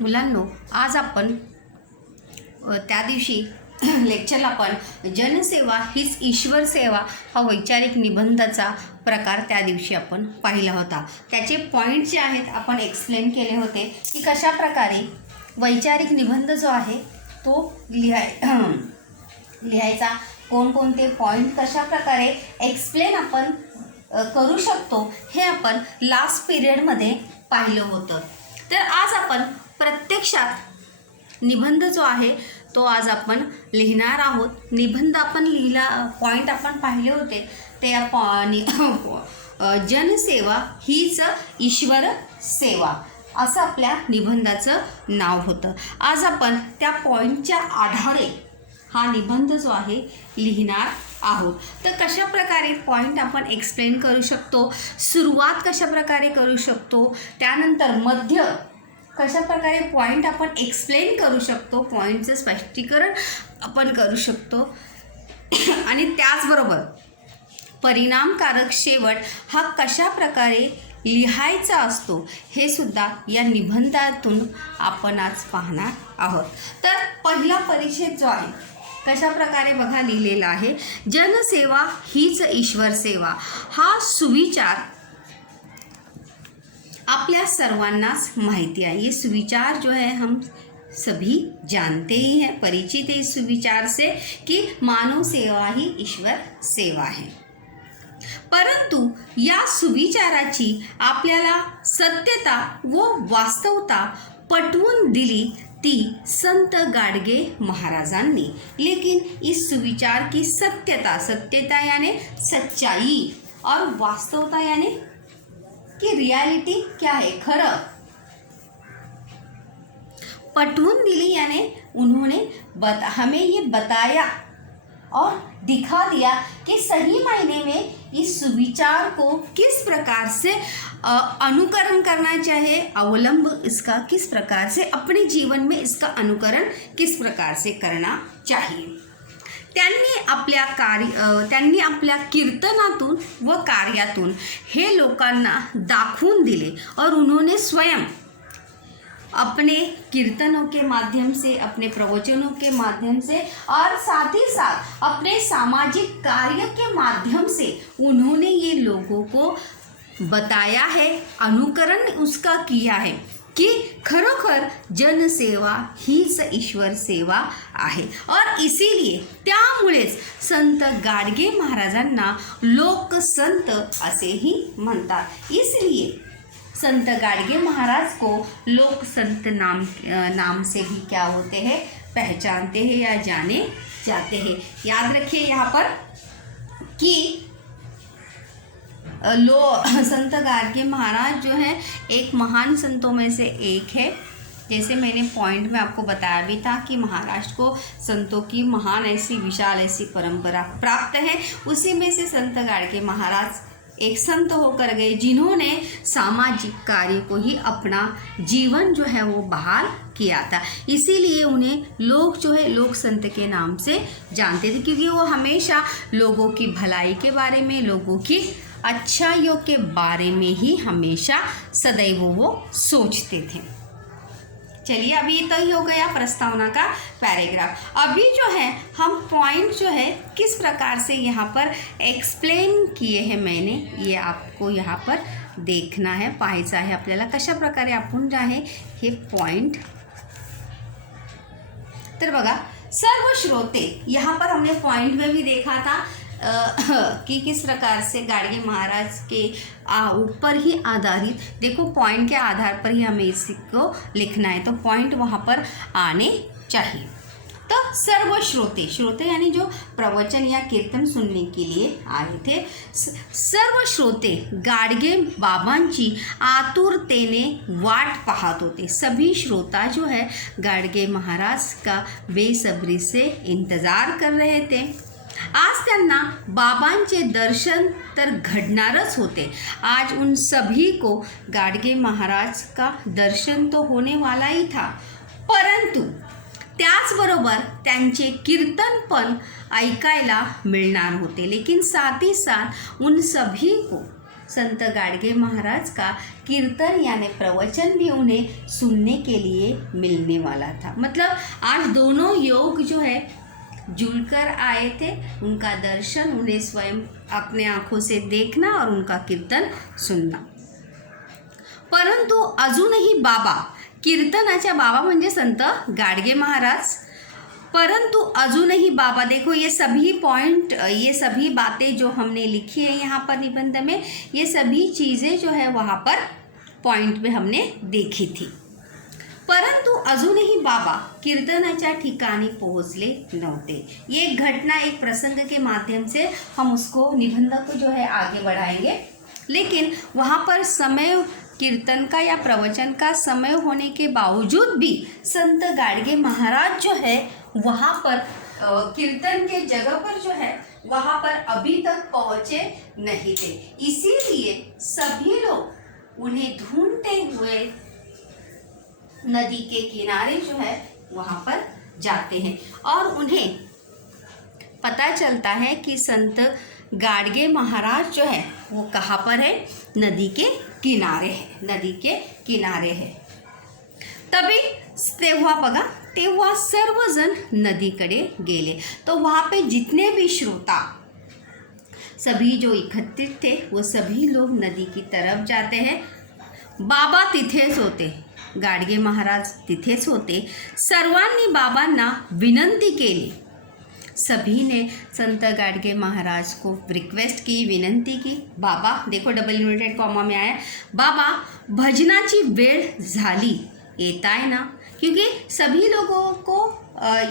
मुलांनो, आज आपण त्या दिवशी लेक्चरला आपण जनसेवा हीच ईश्वर सेवा हा वैचारिक निबंधाचा प्रकार त्या दिवशी आपण पाहिला होता. त्याचे पॉईंट जे आहेत आपण एक्सप्लेन केले होते की कशा प्रकारे वैचारिक निबंध जो आहे तो लिहायचा, कोणकोणते पॉईंट कशा प्रकारे एक्सप्लेन आपण करू शकतो हे आपण लास्ट पिरियडमध्ये पाहिलं होतं. तर आज आपण प्रत्यक्षात निबंध जो आहे तो आज आपण लिहिणार आहोत. निबंध आपण लिहिला, पॉईंट आपण पाहिले होते ते जनसेवा हीच ईश्वर सेवा असं आपल्या निबंधाचं नाव होतं. आज आपण त्या पॉईंटच्या आधारे हा निबंध जो आहे लिहिणार आहोत. तर कशा प्रकारे पॉईंट आपण एक्सप्लेन करू शकतो, सुरुवात कशा प्रकारे करू शकतो, त्यानंतर मध्य कशा प्रकारे पॉईंट आपण एक्सप्लेन करू शकतो, पॉईंटचं स्पष्टीकरण आपण करू शकतो आणि त्याचबरोबर परिणामकारक शेवट हा कशा प्रकारे लिहायचा असतो हे सुद्धा या निबंधातून आपण आज पाहणार आहोत. तर पहिला परिच्छेद जो आहे कशा प्रकारे बघा लिहिलेला आहे, जनसेवा हीच ईश्वर सेवा. हा सुविचार आपल्या सर्वांनाच माहिती है. ये सुविचार जो है हम सभी जानते ही हैं, परिचित है इस सुविचार से कि मानव सेवा ही ईश्वर सेवा है. परंतु या सुविचाराची आपल्याला सत्यता व वास्तवता पटवून दिली ती संत गाडगे महाराजांनी. लेकिन इस सुविचार की सत्यता यानी सच्चाई और वास्तवता यानी कि रियलिटी क्या है, खरं पटवून दिली यानी उन्होंने हमें ये बताया और दिखा दिया कि सही मायने में इस सुविचार को किस प्रकार से अनुकरण करना चाहिए, अवलंब इसका किस प्रकार से अपने जीवन में इसका अनुकरण किस प्रकार से करना चाहिए. त्यांनी आपल्या कीर्तनातून व कार्यातून हे लोकांना दाखवून दिले और उन्होंने स्वयं अपने कीर्तनों के माध्यम से, अपने प्रवचनों के माध्यम से और साथ ही साथ अपने सामाजिक कार्य के माध्यम से उन्होंने ये लोगों को बताया है, अनुकरण उसका किया है की खरोखर जनसेवा हीच ईश्वर सेवा आहे. और इसीलिए त्यामुळेच संत गाडगे महाराजांना लोकसंत असेही म्हणतात. इसलिए संत गाडगे महाराज को लोक संत नाम से भी क्या होते हैं, पहचानते हैं या जाने जाते हैं. याद रखिए यहाँ पर कि संत गाडगे महाराज जो है एक महान संतों में से एक है. जैसे मैंने पॉइंट में आपको बताया भी था कि महाराष्ट्र को संतों की महान ऐसी विशाल ऐसी परंपरा प्राप्त है. उसी में से संत गाडगे महाराज एक संत होकर गए जिन्होंने सामाजिक कार्य को ही अपना जीवन जो है वो बहाल किया था. इसीलिए उन्हें लोग जो है लोक संत के नाम से जानते थे, क्योंकि वो हमेशा लोगों की भलाई के बारे में, लोगों की अच्छाइयों के बारे में ही हमेशा सदैव वो सोचते थे. चलिए, अभी तो ही हो गया प्रस्तावना का पैराग्राफ. अभी जो है हम पॉइंट जो है किस प्रकार से यहाँ पर एक्सप्लेन किए हैं मैंने, ये आपको यहाँ पर देखना है, पाहायचं आहे आपल्याला कशा प्रकारे आपण जे आहे हे पॉइंट. तर बघा, सर्व श्रोते, यहाँ पर हमने पॉइंट में भी देखा था कि किस प्रकार से गाडगे महाराज के ऊपर ही आधारित, देखो पॉइंट के आधार पर ही हमें इसको लिखना है, तो पॉइंट वहाँ पर आने चाहिए. तो सर्व श्रोते यानी जो प्रवचन या कीर्तन सुनने के लिए आए थे, सर्व श्रोते गाडगे बाबांची आतुरतेने वाट पाहत होते. सभी श्रोता जो है गाडगे महाराज का बेसब्री से इंतज़ार कर रहे थे. आज त्यांना बाबांचे दर्शन तर घडणारच होते. आज उन सभी को गाडगे महाराज का दर्शन तो होने वाला ही था, परंतु त्याचबरोबर त्यांचे कीर्तन पण ऐकायला मिळणार होते. लेकिन साथ ही साथ उन सभी को संत गाडगे महाराज का कीर्तन यानी प्रवचन भी उन्हें सुनने के लिए मिलने वाला था। मतलब आज दोनों योग जो है जुड़कर आए थे, उनका दर्शन, उन्हें स्वयं अपने आँखों से देखना और उनका कीर्तन सुनना। परंतु अजूनही बाबा, कीर्तनाच्या बाबा म्हणजे संत गाडगे महाराज, परंतु अजूनही बाबा, देखो ये सभी पॉइंट, ये सभी बातें जो हमने लिखी है यहाँ पर निबंध में, ये सभी चीज़ें जो है वहाँ पर पॉइंट में हमने देखी थी। परंतु अजूनही बाबा कीर्तनाच्या ठिकाणी पोहोचले नव्हते। ये एक घटना, एक प्रसंग के माध्यम से हम उसको निबंध को जो है आगे बढ़ाएंगे, लेकिन वहाँ पर समय, कीर्तन का या प्रवचन का समय होने के बावजूद भी संत गाडगे महाराज जो है वहाँ पर कीर्तन के जगह पर जो है वहाँ पर अभी तक पहुँचे नहीं थे। इसीलिए सभी लोग उन्हें ढूंढते हुए नदी के किनारे जो है वहाँ पर जाते हैं और उन्हें पता चलता है कि संत गाडगे महाराज जो है वो कहाँ पर है, नदी के किनारे है, नदी के किनारे है। तभी तेव्हा बघा, तेव्हा सर्वजण नदीकडे गेले। तो वहाँ पे जितने भी श्रोता सभी जो एकत्रित थे वो सभी लोग नदी की तरफ जाते हैं। बाबा तिथेच होते, गाडगे महाराज तिथेच होते। सर्वांनी बाबांना विनंती केली, सभी ने संत गाडगे महाराज को रिक्वेस्ट की, विनंती की। बाबा, देखो डबल इन्वर्टेड कॉमा में आया, बाबा भजनाची वेळ झाली, येताय ना? क्योंकि सभी लोगों को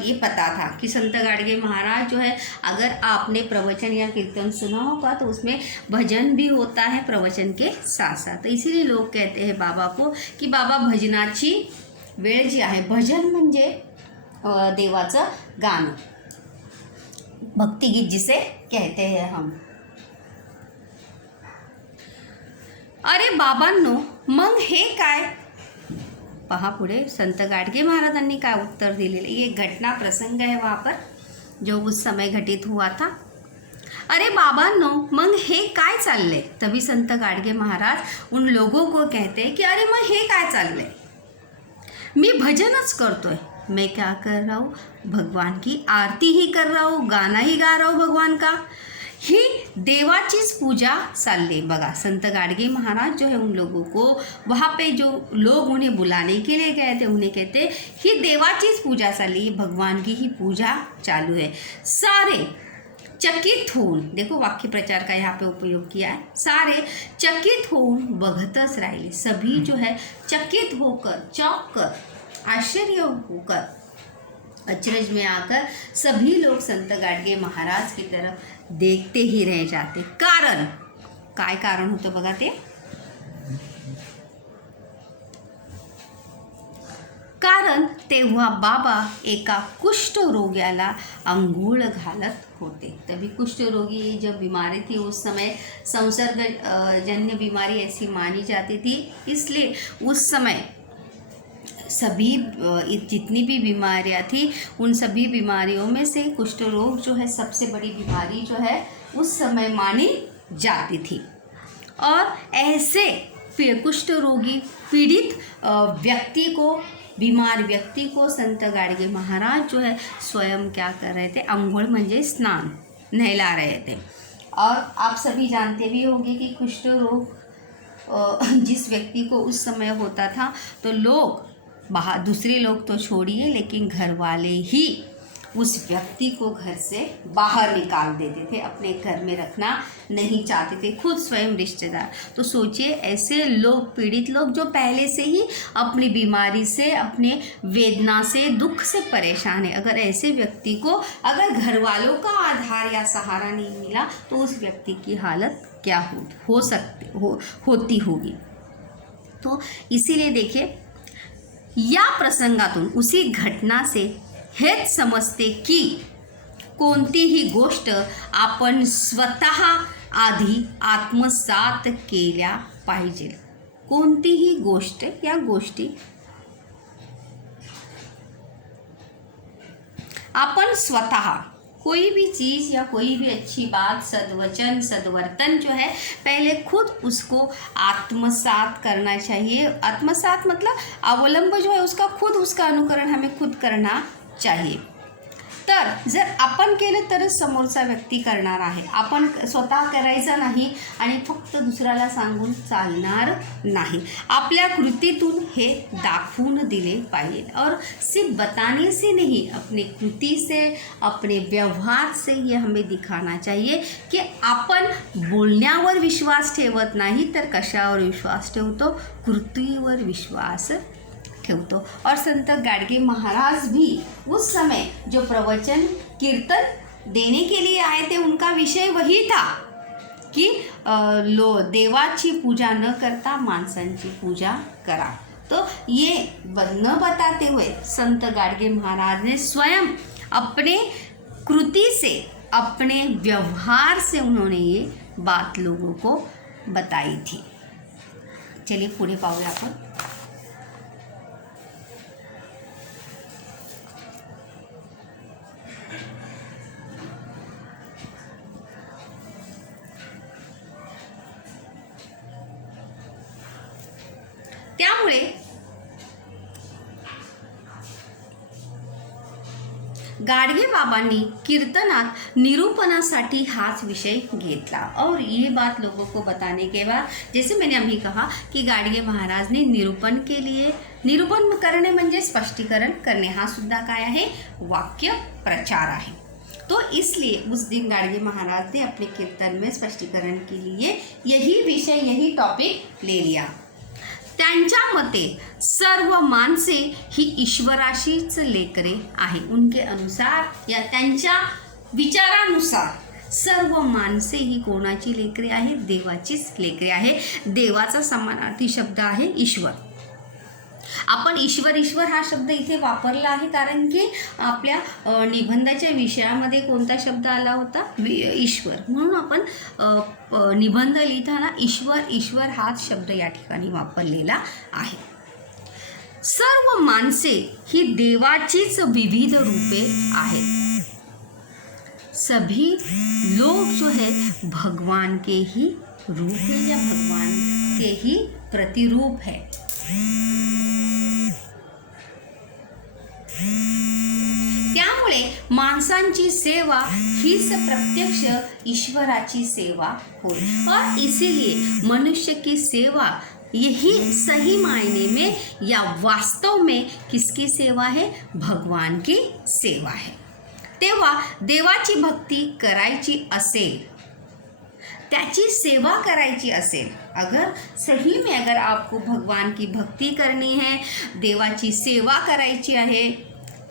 ये पता था कि संत गाडगे महाराज जो है, अगर आपने प्रवचन या कीर्तन सुना होगा तो उसमें भजन भी होता है प्रवचन के साथ साथ। तो इसीलिए लोग कहते हैं बाबा को कि बाबा भजनाची वेळ जी आहे, भजन म्हणजे देवाचं गाणं, भक्तिगीत जिसे कहते हैं हम। अरे बाबांनो, मग हे काय? पहा पुढे संत गाडगे महाराजांनी काय उत्तर दिलेलं। ये घटना प्रसंग है वहाँ पर जो उस समय घटित हुआ था। अरे बाबांनो, मग हे काय चाललंय? तभी संत गाडगे महाराज उन लोगों को कहते हैं कि अरे मग हे काय चाललंय? मी भजनच करतोय। मैं क्या कर रहा हूँ? भगवान की आरती ही कर रहा हूँ, गाना ही गा रहा हूँ भगवान का। ही देवाचीच पूजा चालली। बघा, संत गाडगे महाराज जो है उन लोगों को, वहाँ पे जो लोग उन्हें बुलाने के लिए गए थे, उन्हें कहते ही देवाचीच पूजा चालली, भगवान की ही पूजा चालू है। सारे चकित होऊन, देखो वाक्य प्रचार का यहाँ पे उपयोग किया है, सारे चकित होऊन बघतच राहिले। सभी जो है चकित होकर, चौंक कर, आश्चर्य होकर, अचरज में आकर सभी लोग संत गाडगे महाराज की तरफ देखते ही रह जाते। कारण काय कारण होतं बघा ते? कारण तेव्हा बाबा एका कुष्ठरोग्याला अंघोळ घालत होते। तभी कुष्ठरोगी जब बीमारी थी उस समय संसर्ग जन्य बीमारी ऐसी मानी जाती थी, इसलिए उस समय सभी जितनी भी बीमारियां थी उन सभी बीमारियों में से कुष्ठ रोग जो है सबसे बड़ी बीमारी जो है उस समय मानी जाती थी। और ऐसे कुष्ठ रोगी पीड़ित व्यक्ति को, बीमार व्यक्ति को संत गाडगे महाराज जो है स्वयं क्या कर रहे थे? अंघोळ म्हणजे स्नान, नहला रहे थे। और आप सभी जानते भी होंगे कि कुष्ठ रोग जिस व्यक्ति को उस समय होता था तो लोग बाहर, दूसरे लोग तो छोड़िए, लेकिन घर वाले ही उस व्यक्ति को घर से बाहर निकाल देते थे, अपने घर में रखना नहीं चाहते थे, खुद स्वयं रिश्तेदार। तो सोचिए, ऐसे लोग, पीड़ित लोग जो पहले से ही अपनी बीमारी से, अपने वेदना से, दुख से परेशान है, अगर ऐसे व्यक्ति को अगर घर वालों का आधार या सहारा नहीं मिला तो उस व्यक्ति की हालत क्या होती होगी। तो इसीलिए देखिए, या प्रसंगातून, उसी घटना से हेच समजते की कोणतीही गोष्ट आपण स्वतः आधी आत्मसात केल्या पाहिजे। कोणतीही गोष्ट या गोष्टी आपण स्वतः कोई भी चीज़ या कोई भी अच्छी बात, सद्वचन, सद्वर्तन जो है पहले खुद उसको आत्मसात करना चाहिए। आत्मसात मतलब अवलंब जो आहे उसका खुद उसका अनुकरण हमें खुद करना चाहिए। तर जर आपण केलं तरच समोरचा व्यक्ती करणार आहे, आपण स्वतः करायचं नाही आणि फक्त दुसऱ्याला सांगून चालणार नाही। आपल्या कृतीतून हे दाखवून दिले पाहिजे और सिर्फ बताने से नहीं, अपने कृती से, अपने व्यवहार से ये हमें दिखाना चाहिए की आपण बोलण्यावर विश्वास ठेवत नाही तर कशावर विश्वास ठेवतो, कृतीवर विश्वास ठेवतो। और संत गाडगे महाराज भी उस समय जो प्रवचन कीर्तन देने के लिए आए थे उनका विषय वही था कि देवाची पूजा न करता माणसांची पूजा करा। तो ये न बताते हुए संत गाडगे महाराज ने स्वयं अपने कृति से, अपने व्यवहार से उन्होंने ये बात लोगों को बताई थी। चलिए पुढे पाहूया आपण। त्यामुळे गाडगे बाबांनी कीर्तनात निरूपणासाठी हाच विषय घेतला और ये बात लोगों को बताने के बाद, जैसे मैंने अभी कहा कि गाडगे महाराज ने निरूपण के लिए, निरूपण करणे म्हणजे स्पष्टीकरण करणे, हा सुद्धा काय आहे, वाक्य प्रचार आहे। तो इसलिए उस दिन गाडगे महाराज ने अपने कीर्तन में स्पष्टीकरण के लिए यही विषय, यही टॉपिक ले लिया। त्यांच्या मते सर्व माणसे ही ईश्वराशीच लेकरे आहे। उनके अनुसार या त्यांच्या विचारानुसार सर्व माणसे ही कोणाची लेकरे आहे, देवाचीच लेकरे आहे। देवाचा समानार्थी शब्द आहे ईश्वर। आपण ईश्वर ईश्वर हा शब्द इथे वापरला आहे कारण की आपल्या निबंधाच्या विषयामध्ये कोणता शब्द आला होता, ईश्वर, म्हणून आपण निबंध लिहिताना ईश्वर ईश्वर हाच शब्द या ठिकाणी वापरलेला आहे। सर्व माणसे ही देवाचीच विविध रूपे आहेत। सभी लोग जो है भगवान के ही रूप है या भगवान के ही प्रतिरूप है। त्यामुळे माणसांची सेवा हीच प्रत्यक्ष ईश्वराची सेवा होय और इसीलिए मनुष्य की सेवा यही सही मायने में या वास्तव में किसकी सेवा है, भगवान की सेवा है। तेव्हा देवाची भक्ती करायची असेल, त्याची सेवा करायची असेल, अगर सही में अगर आपको भगवान की भक्ति करनी है, देवाची सेवा करायची आहे,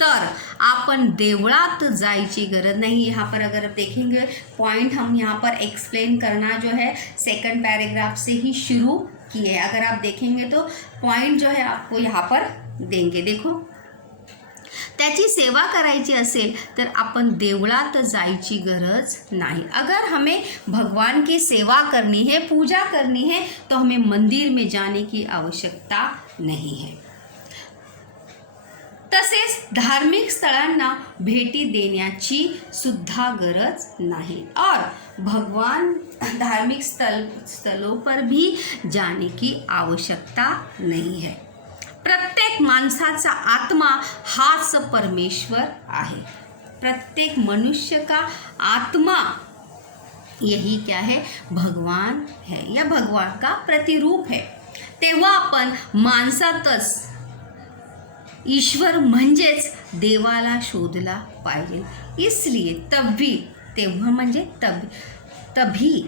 तर आपण देवळात जायची गरज नहीं। यहाँ पर अगर आप देखेंगे पॉइंट हम यहाँ पर एक्सप्लेन करना जो है सेकंड पैराग्राफ से ही शुरू किए। अगर आप देखेंगे तो पॉइंट जो है आपको यहाँ पर देंगे। देखो, त्याची सेवा करायची असेल तर आपण देवळात जायची गरज नाही। अगर हमें भगवान की सेवा करनी है, पूजा करनी है, तो हमें मंदिर में जाने की आवश्यकता नहीं है। तसेच धार्मिक स्थळांना भेटी देण्याची सुद्धा गरज नाही और भगवान धार्मिक स्थलों पर भी जाने की आवश्यकता नहीं है। प्रत्येक माणसाचा आत्मा हाच परमेश्वर आहे। प्रत्येक मनुष्य का आत्मा यही क्या है, भगवान है या भगवान का प्रतिरूप है। तेव्हा आपण माणसातच ईश्वर म्हणजेच देवाला शोधला पाहिजे। इसलिए तभी, तेव्हा म्हणजे तभी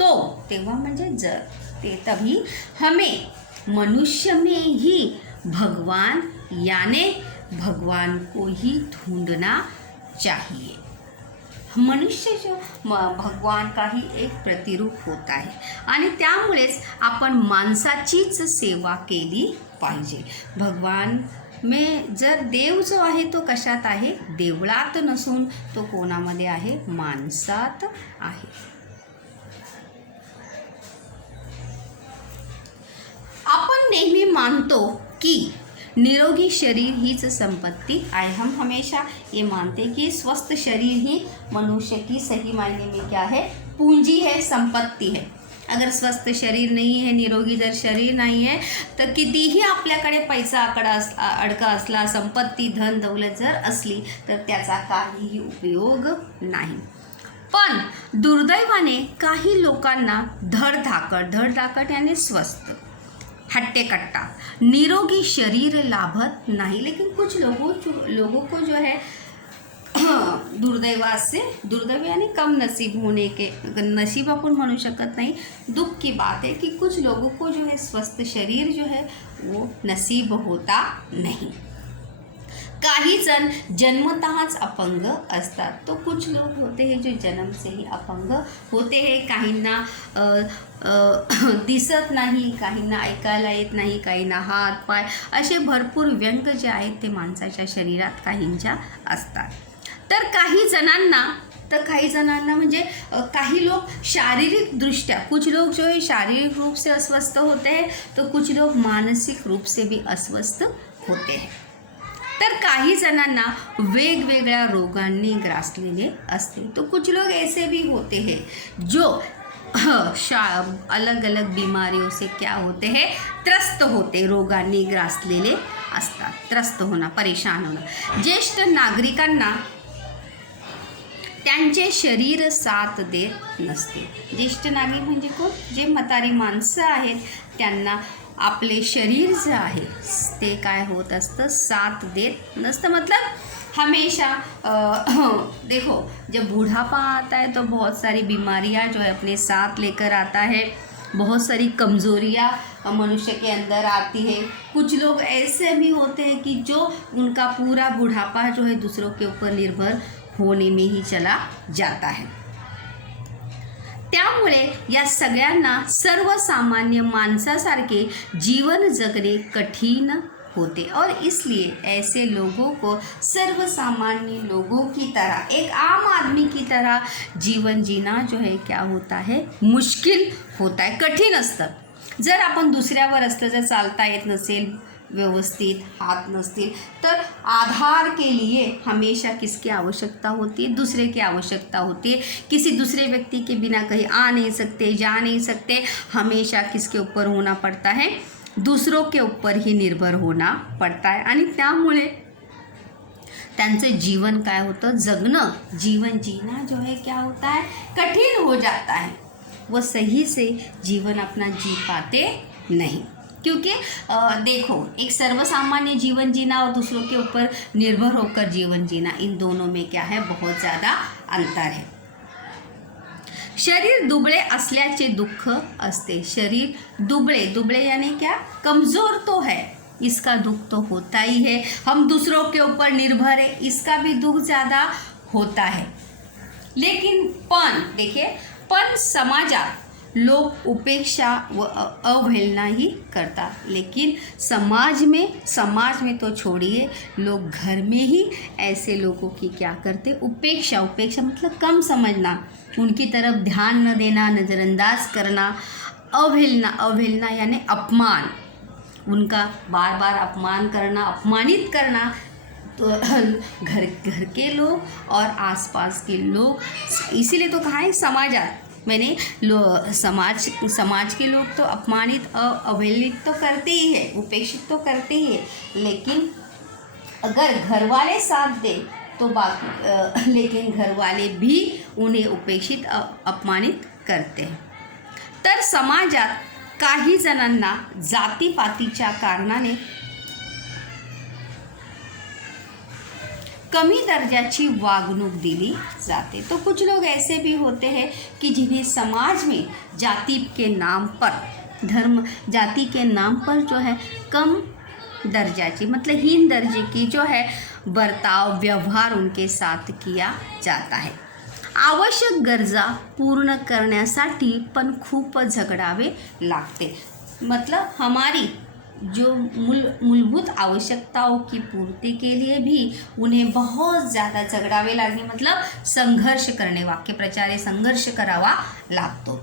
तो, तेव्हा म्हणजे जर, ते तभी हमें मनुष्य में ही भगवान यानी भगवान को ही ढूंढना चाहिए। मनुष्य जो भगवान का ही एक प्रतिरूप होता है आणि त्यामुळेच आपण माणसाचीच सेवा केली पाहिजे। भगवान में जर देव जो आहे तो कशात आहे, देवळात नसून तो कोणामध्ये आहे, माणसात आहे। आपण नेहमी मानतो की निरोगी शरीर हीच संपत्ति आहे। हम हमेशा ये मानते हैं कि स्वस्थ शरीर ही मनुष्य की सही मायने में क्या है, पूंजी है, संपत्ति है। अगर स्वस्थ शरीर नाही आहे, निरोगी जर शरीर नाही आहे, तर कितीही आपल्याकडे पैसा अडका असला, संपत्ती धन दौलत जर असली, तर त्याचा काहीही उपयोग नाही। पण दुर्दैवाने काही लोकांना धडधाकट यानी स्वस्थ हट्टेकट्टा निरोगी शरीर लाभत नहीं, लेकिन कुछ लोगों को जो है दुर्दैव यानी कम नसीब होने के, नसीब अपन म्हणू शकत नहीं, दुख की बात है कि कुछ लोगों को जो है स्वस्थ शरीर जो है वो नसीब होता नहीं। काही जण जन्मतःच अपंग असतात, तो कुछ लोग होते हैं जो जन्म से ही अपंग होते हैं। काहींना दिसत नाही, काहींना ऐकायला येत नाही, काहींना हात पाय असे भरपूर व्यंग जे आहेत ते माणसाच्या शरीरात काहींच्या असतात। तर काही जणांना म्हणजे काही लोग शारीरिक दृष्टया, कुछ लोग जो है शारीरिक रूप से अस्वस्थ होते हैं, तो कुछ लोग मानसिक रूप से भी अस्वस्थ होते हैं। तर काही जणांना वेगवेगळ्या रोगांनी ग्रासलेले असते, तो कुछ लोग ऐसे भी होते हैं जो अलग अलग बीमारियों से क्या होते हैं, त्रस्त होते, रोगांनी ग्रासलेले असतात। त्रस्त होना, परेशान होना। ज्येष्ठ नागरिकांना त्यांचे शरीर साथ देत नसते। ज्येष्ठ नागरिक म्हणजे कोण, जे म्हातारी माणसं आहेत, त्यांना आपले शरीर जे आहे ते काय होत असतं, साथ देत नसतं। मतलब हमेशा देखो जब बूढ़ापा आता है तो बहुत सारी बीमारियां जो है अपने साथ लेकर आता है, बहुत सारी कमज़ोरियाँ मनुष्य के अंदर आती है। कुछ लोग ऐसे भी होते हैं कि जो उनका पूरा बुढ़ापा जो है दूसरों के ऊपर निर्भर होने में ही चला जाता है। त्यामुळे या सगळ्यांना सर्वसामान्य माणसासारखे जीवन जगणे कठीण होते और इसलिए ऐसे लोगों को सर्वसामान्य लोगों की तरह, एक आम आदमी की तरह जीवन जीना जो है क्या होता है, मुश्किल होता है, कठीण असतं। जर आपण दुसऱ्यावर असलं, जर चालता येत नसेल, व्यवस्थित हाथ नसतील, तर आधार के लिए हमेशा किसकी आवश्यकता होती है, दूसरे की आवश्यकता होती है। किसी दूसरे व्यक्ति के बिना कहीं आ नहीं सकते, जा नहीं सकते, हमेशा किसके ऊपर होना पड़ता है, दूसरों के ऊपर ही निर्भर होना पड़ता है। आणि त्यामुळे त्यांचं जीवन काय होतं, जगणं, जीवन जीना जो है क्या होता है, कठिन हो जाता है। वो सही से जीवन अपना जी पाते नहीं, क्योंकि देखो एक सर्वसामान्य जीवन जीना और दूसरों के ऊपर निर्भर होकर जीवन जीना, इन दोनों में क्या है, बहुत ज़्यादा अंतर है। शरीर दुबळे असल्याचे दुःख असते। शरीर दुबळे यानी क्या, कमज़ोर तो है, इसका दुख तो होता ही है। हम दूसरों के ऊपर निर्भर है, इसका भी दुख ज़्यादा होता है। लेकिन पण समाजात लोग उपेक्षा व अवहेलना ही करतात। लेकिन समाज में तो छोड़िए, लोग घर में ही ऐसे लोगों की क्या करते, उपेक्षा मतलब कम समझना, उनकी तरफ ध्यान न देना, नज़रअंदाज करना। अवहेलना यानी अपमान, उनका बार बार अपमान करना, अपमानित करना। तो घर के लोग और आसपास के लोग, इसीलिए तो कहा है समाजात, मैंने समाज के लोग तो अपमानित अवहेलित तो करते ही है, उपेक्षित तो करते ही है, लेकिन अगर घर वाले साथ दे तो लेकिन घर वाले भी उन्हें उपेक्षित अपमानित करते हैं। तर समाजात काही जणांना जातीपातीच्या कारणाने कमी दर्जाची वागणूक दिली जाते। तो कुछ लोग ऐसे भी होते हैं कि जिन्हें समाज में जाति के नाम पर, जाति के नाम पर जो है कम दर्जाची मतलब हीन दर्जे की जो है बर्ताव व्यवहार उनके साथ किया जाता है। आवश्यक गरजा पूर्ण करण्यासाठी पण खूप झगडावे लागते। मतलब हमारी जो मूलभूत आवश्यकताओं की पूर्ति के लिए भी उन्हें बहुत ज़्यादा झगडावे लागणे, मतलब संघर्ष करणे, वाक्यप्रचारे संघर्ष करावा लागतो।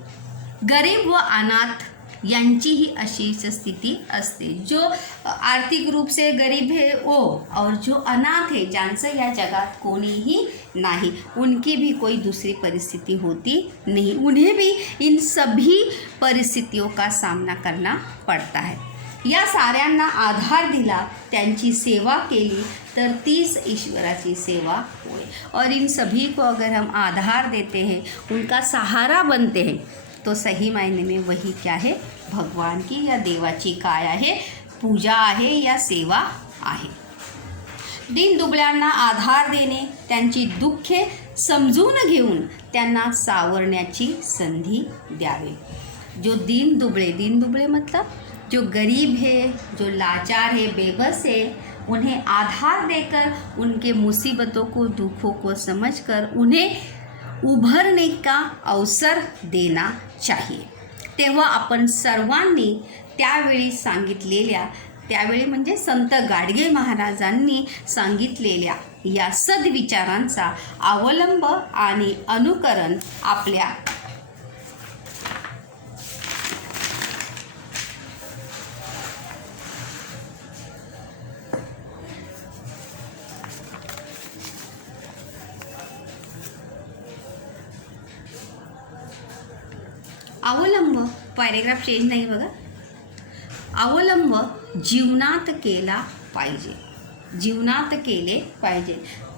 गरीब व अनाथ यांचीही अशीच स्थिति असते। जो आर्थिक रूप से गरीब है वो, और जो अनाथ है ज्यांचं या जगात कोणीही नहीं, उनकी भी कोई दूसरी परिस्थिति होती नहीं, उन्हें भी इन सभी परिस्थितियों का सामना करना पड़ता है। या साऱ्यांना आधार दिला, त्यांची सेवा केली तर तीच ईश्वराची सेवा होय। और इन सभी को अगर हम आधार देते हैं, उनका सहारा बनते हैं, तो सही मायने में वही क्या है, भगवान की या देवाची काय आहे, पूजा आहे या सेवा आहे। दीन दुबळ्यांना आधार देणे, त्यांची दुःखे समजून घेऊन त्यांना सावरण्याची संधी द्यावे। जो दीन दुबळे मतलब जो गरीब है, जो लाचार है, बेबस है, उन्हें आधार देकर उनके मुसीबतों को, दुखों को समझकर उन्हें उभरने का अवसर देना चाहिए। तेव्हा आपण सर्वांनी त्यावेळी सांगितलेल्या, त्यावेळी म्हणजे संत गाडगे महाराजांनी सांगितलेल्या या सद्विचारांचा अवलंब आणि अनुकरण आपल्या अवलंब, पॅरेग्राफ चेंज नाही बघा, अवलंब जीवनात केला पाहिजे, जीवनात केले पाहिजे।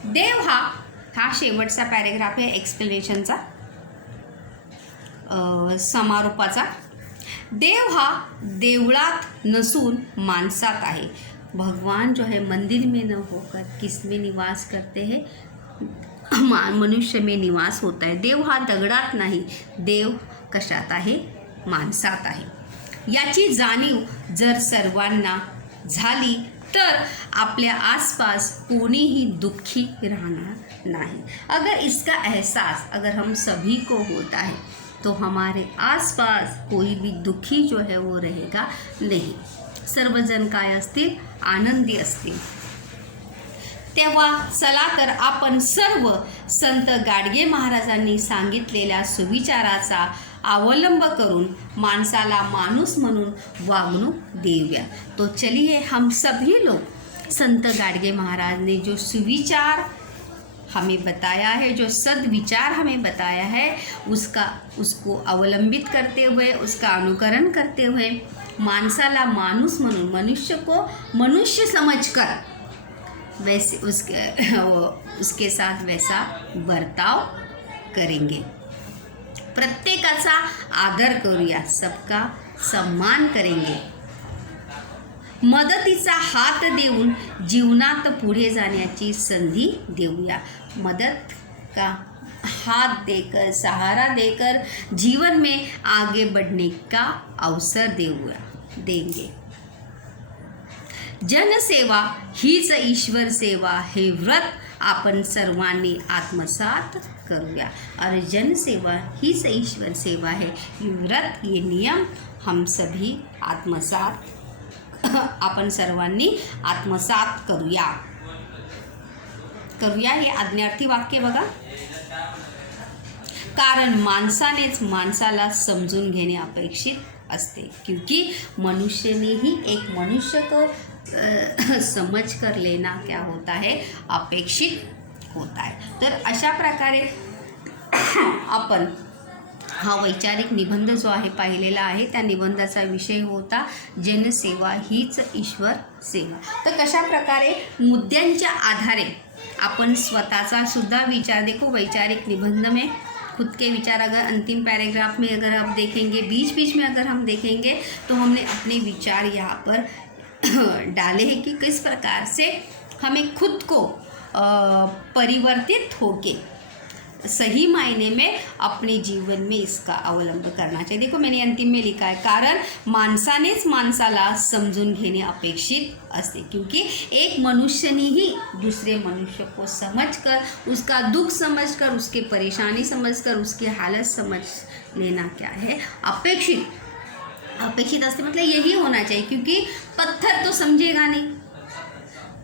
देव हा शेवटचा पॅरेग्राफ आहे एक्सप्लेनेशनचा, समारोपाचा। देव हा देवळात नसून माणसात आहे। भगवान जो है मंदिर में न होकर किस में निवास करते हैं, मनुष्य में निवास होता है। देव हा दगडात नाही, देव कशात आहे, माणसात आहे। याची जाणीव जर सर्वांना झाली तर आपल्या आसपास कोणीही दुखी राहणार नहीं। अगर इसका एहसास अगर हम सभी को होता है तो हमारे आसपास कोई भी दुखी जो है वो रहेगा नहीं। सर्वजण काय असतील, आनंदी असतील। तेव्हा चला तर आपण सर्व संत गाडगे महाराजांनी सांगितलेल्या सुविचाराचा अवलंब करून माणसाला माणूस म्हणून वागणूक देऊया। तो चलिए हम सभी लोग संत गाडगे महाराज ने जो सुविचार हमें बताया है, जो सद्विचार हमें बताया है, उसको अवलंबित करते हुए, उसका अनुकरण करते हुए माणसाला माणूस म्हणून, मनुष्य को मनुष्य समझकर वैसे उसके साथ वैसा बर्ताव करेंगे। प्रत्येकाचा आदर करूया, सबका सम्मान करेंगे। मदतीचा हात देऊन जीवनात पुढे जाण्याची संधी देऊया। मदत का हाथ देकर, सहारा देकर जीवन में आगे बढ़ने का अवसर देंगे। जनसेवा हीच ईश्वर सेवा हे व्रत आपण सर्वांनी आत्मसात करूया। और जनसेवा हीच ईश्वर सेवा है, ये व्रत, ये नियम हम सभी आत्मसात, आपण सर्वांनी आत्मसात करूया। हे आज्ञार्थी वाक्य बघा। कारण माणसानेच माणसाला समजून घेणे अपेक्षित असते, क्योंकि मनुष्य ने ही एक मनुष्य को समझ कर लेना क्या होता है, अपेक्षित होता है। तर अशा प्रकारे आपण हा वैचारिक निबंध जो आहे पाहिलेला आहे। त्या निबंधाचा विषय होता जनसेवा हीच ईश्वर सेवा। तर कशा प्रकारे मुद्द्यांच्या आधारे अपन स्वतःचा सुद्धा विचार, देखो वैचारिक निबंध में खुद के विचार अगर अंतिम पैराग्राफ में अगर आप देखेंगे, बीच बीच में अगर हम देखेंगे तो हमने अपने विचार यहाँ पर डाले हैं कि किस प्रकार से हमें खुद को परिवर्तित होके सही मायने में अपने जीवन में इसका अवलंब करना चाहिए। देखो मैंने अंतिम में लिखा है, कारण माणसानेच माणसाला समजून घेणे अपेक्षित असते, क्योंकि एक मनुष्य ने ही दूसरे मनुष्य को समझकर, उसका दुख समझकर, उसकी परेशानी समझकर, उसकी हालत समझ लेना क्या है, अपेक्षित असते। मतलब यही होना चाहिए, क्योंकि पत्थर तो समझेगा नहीं,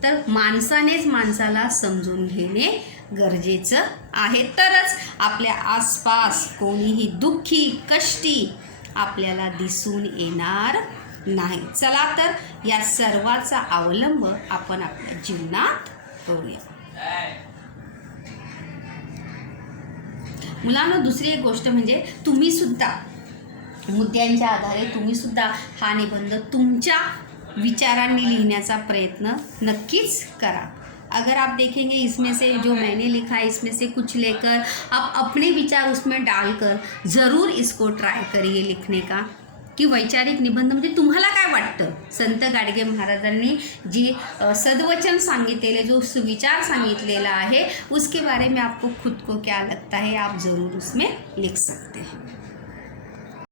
तर माणसानेच माणसाला समजून घेणे गरजेचं आहे, तरच आपल्या आसपास कोणीही दुःखी, कष्टी आपल्याला दिसून येणार नाही. चला तर या सर्वाचा अवलंब आपण आपल्या जीवनात करूया. मुलांनो, दुसरी एक गोष्ट म्हणजे तुम्ही सुद्धा मुद्द्यांच्या आधारे तुम्ही सुद्धा हा निबंध तुमच्या विचारांनी लिखने का प्रयत्न नक्कीच करा. अगर आप देखेंगे इसमें से जो मैंने लिखा है इसमें से कुछ लेकर आप अपने विचार उसमें डालकर ज़रूर इसको ट्राय करिए लिखने का. की वैचारिक निबंध म्हणजे तुम्हाला काय वाटतं, संत गाडगे महाराजांनी जी सद्वचन सांगितलेले जो सुविचार सांगितलेला है उसके बारे में आपको खुद को क्या लगता है, आप ज़रूर उसमें लिख सकते हैं.